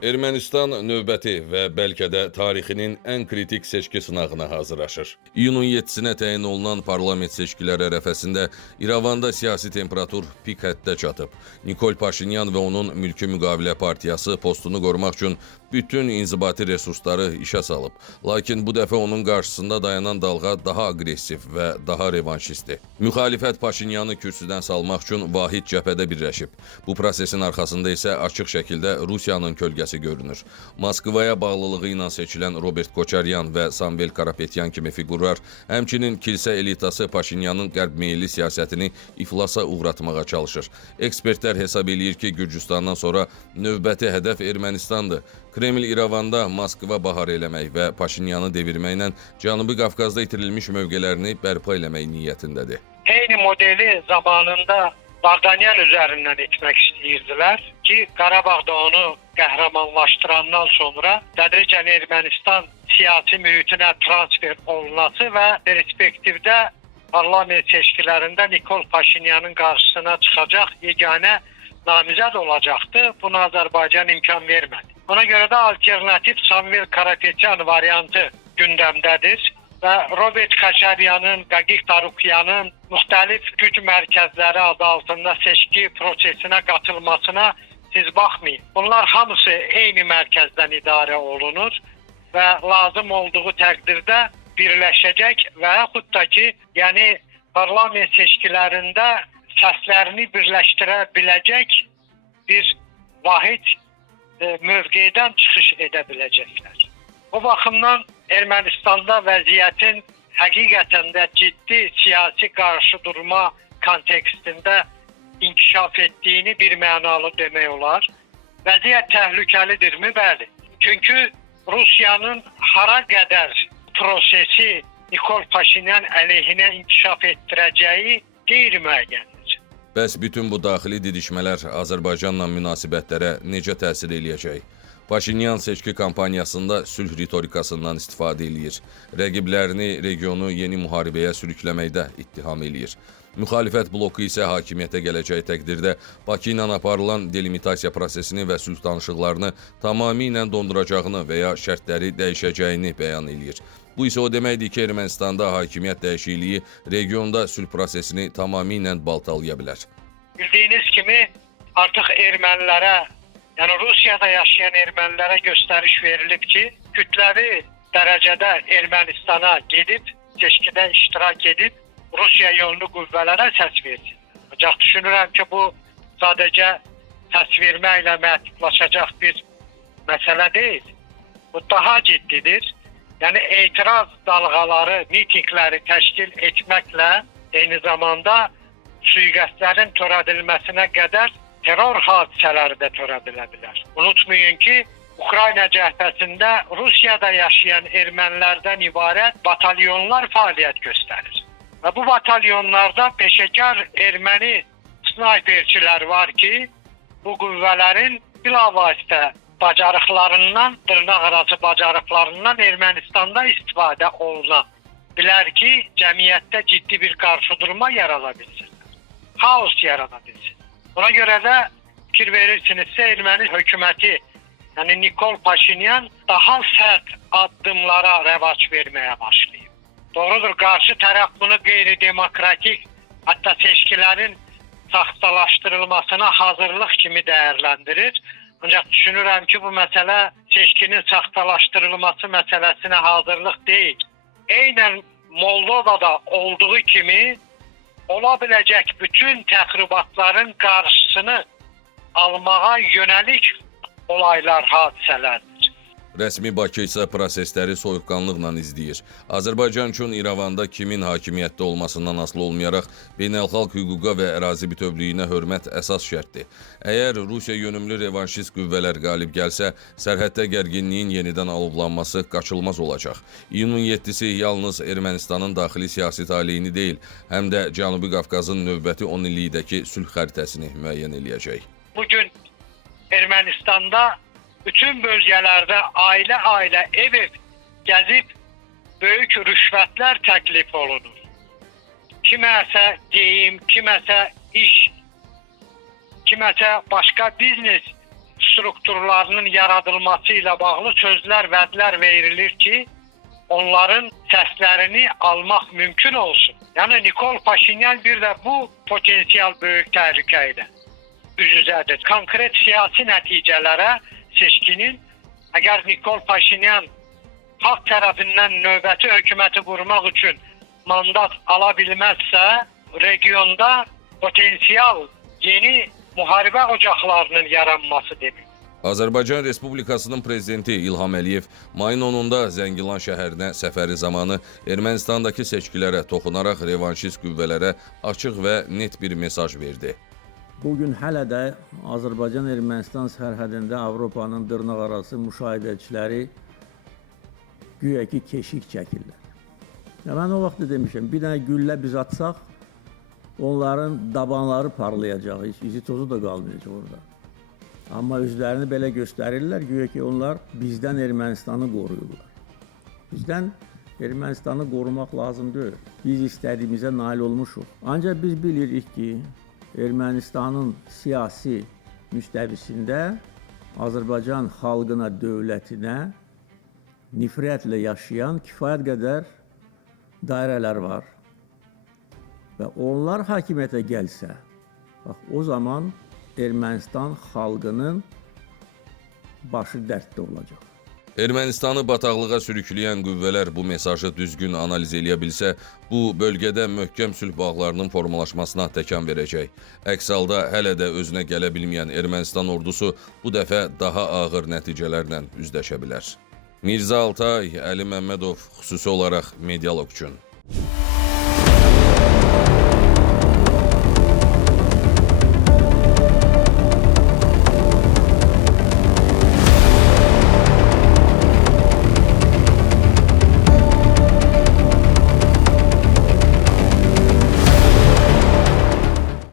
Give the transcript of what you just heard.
Ermənistan növbəti və bəlkə də tarixinin ən kritik seçki sınağına hazırlaşır. İyunun 7-sinə təyin olunan parlament seçkiləri ərəfəsində İrəvanda siyasi temperatur pik həddə çatıb. Nikol Paşinyan və onun Mülki Müqavilə Partiyası postunu qorumaq üçün bütün inzibati resursları işə salıb. Lakin bu dəfə onun qarşısında dayanan dalğa daha aqressiv və daha revanşistdir. Müxalifət Paşinyanı kürsüdən salmaq üçün vahid cəbhədə birləşib. Bu prosesin arxasında isə açıq şəkildə Rusiyanın kölgəsi görünür. Moskvaya bağlılığı ilə seçilən Robert Koçaryan və Samvel Karapetyan kimi fiqurlar, həmçinin kilsə elitası Paşinyanın qərb meyilli siyasətini iflasa uğratmağa çalışır. Ekspertlər hesab eləyir ki, Gürcüstandan sonra növbəti hədəf Ermənistandır. Kreml İrəvanda Moskva bahar eləmək və Paşinyanı devirməklə Cənubi Qafqazda itirilmiş mövqələrini bərpa eləmək niyyətindədir. Eyni modeli zamanında Vardanyan üzərindən etmək istəyirdilər ki, Qarabağda onu qəhrəmanlaşdırandan sonra tədricən Ermənistan siyasi mühitinə transfer olunması və perspektivdə parlament seçkilərində Nikol Paşinyanın qarşısına çıxacaq yeganə namizəd olacaqdı. Buna Azərbaycan imkan vermədi. Ona görə də alternativ Samvel Karapetyan variantı gündəmdədir və Robert Koçaryanın, Qaqik Tarukyanın müxtəlif güc mərkəzləri adı altında seçki prosesinə qatılmasına siz baxmayın. Bunlar hamısı eyni mərkəzdən idarə olunur və lazım olduğu təqdirdə birləşəcək və yaxud da ki, yəni parlament seçkilərində səslərini birləşdirə biləcək bir vahid mövqedən çıxış edə biləcəklər. O baxımdan Ermənistanda vəziyyətin həqiqətən də ciddi siyasi qarşıdurma kontekstində inkişaf etdiyini bir mənalı demək olar. Vəziyyət təhlükəlidirmi? Bəli. Çünki Rusiyanın hara qədər prosesi Nikol Paşinyan əleyhinə inkişaf etdirəcəyi qeyri-müəyyəndir. Bəs bütün bu daxili didişmələr Azərbaycanla münasibətlərə necə təsir eləyəcək? Paşinyan seçki kampaniyasında sülh ritorikasından istifadə eləyir. Rəqiblərini regionu yeni müharibəyə sürükləməkdə ittiham eləyir. Müxalifət bloku isə hakimiyyətə gələcək təqdirdə Bakı ilə aparılan delimitasiya prosesini və sülh danışıqlarını tamamilə donduracağını və ya şərtləri dəyişəcəyini bəyan eləyir. Bu isə o deməkdir ki, Ermənistanda hakimiyyət dəyişikliyi regionda sülh prosesini tamamilə baltalaya bilər. Bildiyiniz kimi artıq ermənilərə, yəni Rusiyada yaşayan ermənilərə göstəriş verilib ki, kütləvi dərəcədə Ermənistana gedib, seçkidə iştirak edib, Rusiya yönlü qüvvələrə səs versin. Ancaq düşünürəm ki, bu sadəcə səs verməklə məhdudlaşacaq bir məsələ deyil. Bu daha ciddidir. Yəni etiraz dalğaları, mitingləri təşkil etməklə eyni zamanda sui-qəsdlərin törədilməsinə qədər terror hadisələri də törədilə bilər. Unutmayın ki, Ukrayna cəbhəsində Rusiyada yaşayan ermənilərdən ibarət batalyonlar fəaliyyət göstərir. Və bu batalyonlarda peşəkar erməni snayperçilər var ki, bu qüvvələrin bilavasitə bacarıqlarından, dırnaqarası bacarıqlarından Ermənistanda istifadə oluna bilər ki, cəmiyyətdə ciddi bir qarşıdurma yarada bilsinlər. Xaos yarada bilsin. Buna görə də fikir verirsinizsə, erməni hökuməti, yəni Nikol Paşinyan daha sərt addımlara rəvac verməyə başlayıb. Doğrudur, qarşı tərəf bunu qeyri-demokratik, hətta seçkilərin saxtalaşdırılmasına hazırlıq kimi dəyərləndirir. Ancaq düşünürəm ki, bu məsələ seçkinin saxtalaşdırılması məsələsinə hazırlıq deyil. Eynən Moldovada olduğu kimi ola biləcək bütün təxribatların qarşısını almağa yönəlik olaylar, hadisələrdir. Rəsmi Bakı isə prosesləri soyuqqanlıqla izləyir. Azərbaycan üçün İrəvanda kimin hakimiyyətdə olmasından asılı olmayaraq beynəlxalq hüquqa və ərazi bütövlüyünə hörmət əsas şərtdir. Əgər Rusiya yönümlü revanşist qüvvələr qalib gəlsə, sərhəddə gərginliyin yenidən alovlanması qaçılmaz olacaq. İyunun 7-si yalnız Ermənistanın daxili siyasi taleyini deyil, həm də Cənubi Qafqazın növbəti 10 illikdəki sülh xəritəsini müəyyən eləyəcək. Bugün Ermənistanda bütün bölgələrdə ailə ev gəzib böyük rüşvətlər təklif olunur. Kiməsə geyim, kiməsə iş, kiməsə başqa biznes strukturlarının yaradılması ilə bağlı sözlər, vədlər verilir ki, onların səslərini almaq mümkün olsun. Yəni Nikol Paşinyan bir də bu potensial böyük təhlükə ilə üz-üzədir. Konkret siyasi nəticələrə seçkinin, əgər Nikol Paşinyan xalq tərəfindən növbəti hökuməti qurmaq üçün mandat ala bilməzsə, regionda potensial yeni müharibə ocaqlarının yaranması demək. Azərbaycan Respublikasının prezidenti İlham Əliyev mayın 10-da Zəngilan şəhərinə səfəri zamanı Ermənistandakı seçkilərə toxunaraq revanşist qüvvələrə açıq və net bir mesaj verdi. Bugün hələ də Azərbaycan-Ermənistan sərhədində Avropanın dırnaqarası müşahidəçiləri güya ki keşik çəkirlər. Mən o vaxt demişəm, bir dənə güllə biz atsaq, onların dabanları parlayacaq, heç izi tozu da qalmayacaq orada. Amma özlərini belə göstərirlər, güya ki onlar bizdən Ermənistanı qoruyurlar. Bizdən Ermənistanı qorumaq lazım deyil. Biz istədiyimizə nail olmuşuq. Ancaq biz bilirik ki, Ermənistanın siyasi müstəvisində Azərbaycan xalqına, dövlətinə nifrətlə yaşayan kifayət qədər dairələr var. Və onlar hakimiyyətə gəlsə, bax, o zaman Ermənistan xalqının başı dərddə olacaq. Ermənistanı bataqlığa sürükləyən qüvvələr bu mesajı düzgün analiz eləyə bilsə, bu bölgədə möhkəm sülh bağlarının formalaşmasına təkan verəcək. Əks halda hələ də özünə gələ bilməyən Ermənistan ordusu bu dəfə daha ağır nəticələrlə üzləşə bilər. Mirzə Altay, Əli Məmmədov, xüsusi olaraq Medialog üçün.